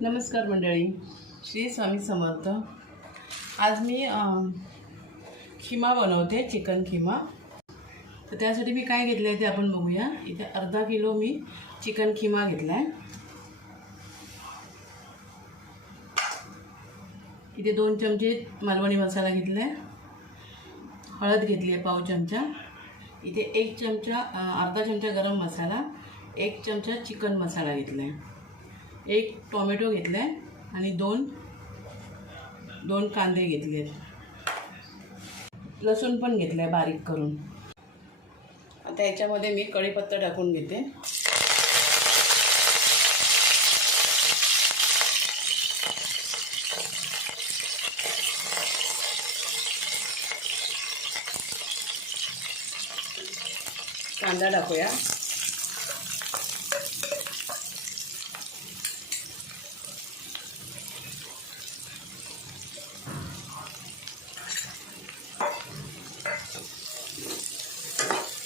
नमस्कार मंडळी. श्री स्वामी समर्थ. आज मी खिमा बनवते चिकन खिमा. तर त्यासाठी मी काय घेतलं आहे ते आपण बघूया. इथे अर्धा किलो मी चिकन खिमा घेतला आहे इथे दोन चमचे मालवणी मसाला घेतला आहे हळद घेतली आहे पाव चमचा. इथे एक चमचा अर्धा चमचा गरम मसाला एक चमचा चिकन मसाला घेतला आहे एक टोमॅटो घेतला आहे आणि दोन दोन कांदे घेतले आहेत लसूण पण घेतलं आहे बारीक करून. आता याच्यामध्ये मी कढीपत्ता टाकून घेते. कांदा टाकूया.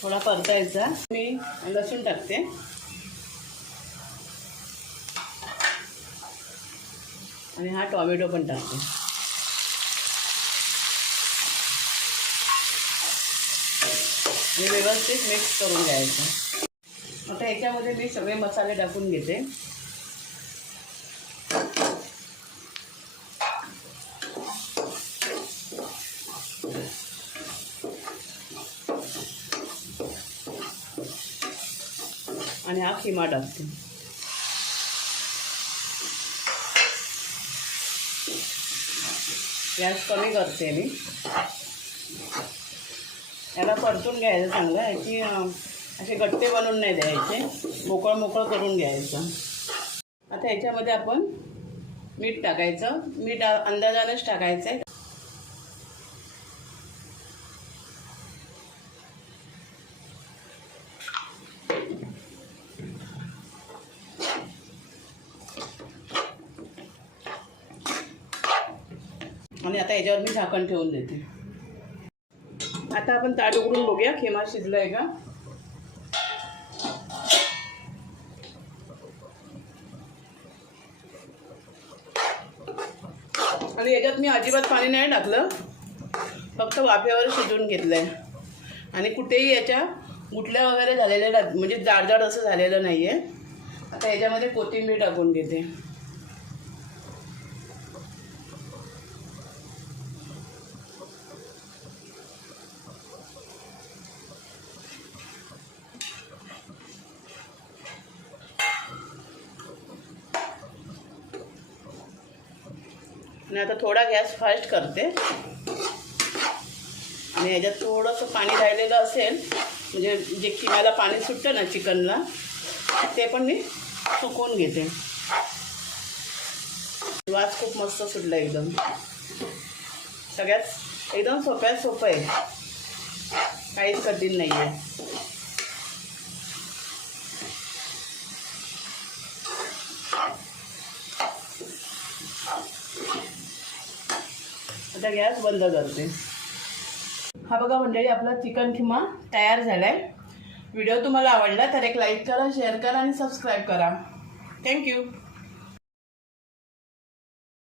थोडा परतायचा. मी लसूण टाकते. आणि हा टॉमॅटो पण टाकते. आणि व्यवस्थित मिक्स करून घ्यायचं. आता याच्यामध्ये मी सगळे मसाले टाकून घेते. आणि हा खिमा टाकते. गॅस कमी करते मी. याला परतून घ्यायचं चांगलं याची असे गट्टे बनवून नाही द्यायचे. मोकळं मोकळं करून घ्यायचं. आता याच्यामध्ये आपण मीठ टाकायचं. मीठ अंदाजानंच अंदाजानेच टाकायचं आहे आणि आता याच्यावर मी झाकण ठेवून देते. आता आपण ताट उघडून बघूया खेमा शिजलाय का? आणि याच्यात मी अजिबात पाणी नाही टाकलं फक्त वाफेवर शिजवून घेतलंय. आणि कुठेही याच्या गुटल्या वगैरे झालेल्या म्हणजे म्हणजे जाडजाड असं झालेलं नाही आहे आता याच्यामध्ये कोथिंबीर टाकून घेते. आणि आता थोडा गॅस फास्ट करते. आणि याच्यात थोडंसं पाणी राहिलेलं असेल म्हणजे जे किम्याला पाणी सुटतं ना चिकनला ते पण मी सुकवून घेते. वास खूप मस्त सुटला एकदम. सगळ्यात एकदम सोप्यात सोपं आहे. काहीच कठीण नाही आहे आता गॅस बंद करते. हा बघा मंडळी आपला चिकन किमा तयार झाला आहे व्हिडिओ तुम्हाला आवडला तर एक लाईक करा शेअर करा आणि सबस्क्राईब करा. थँक्यू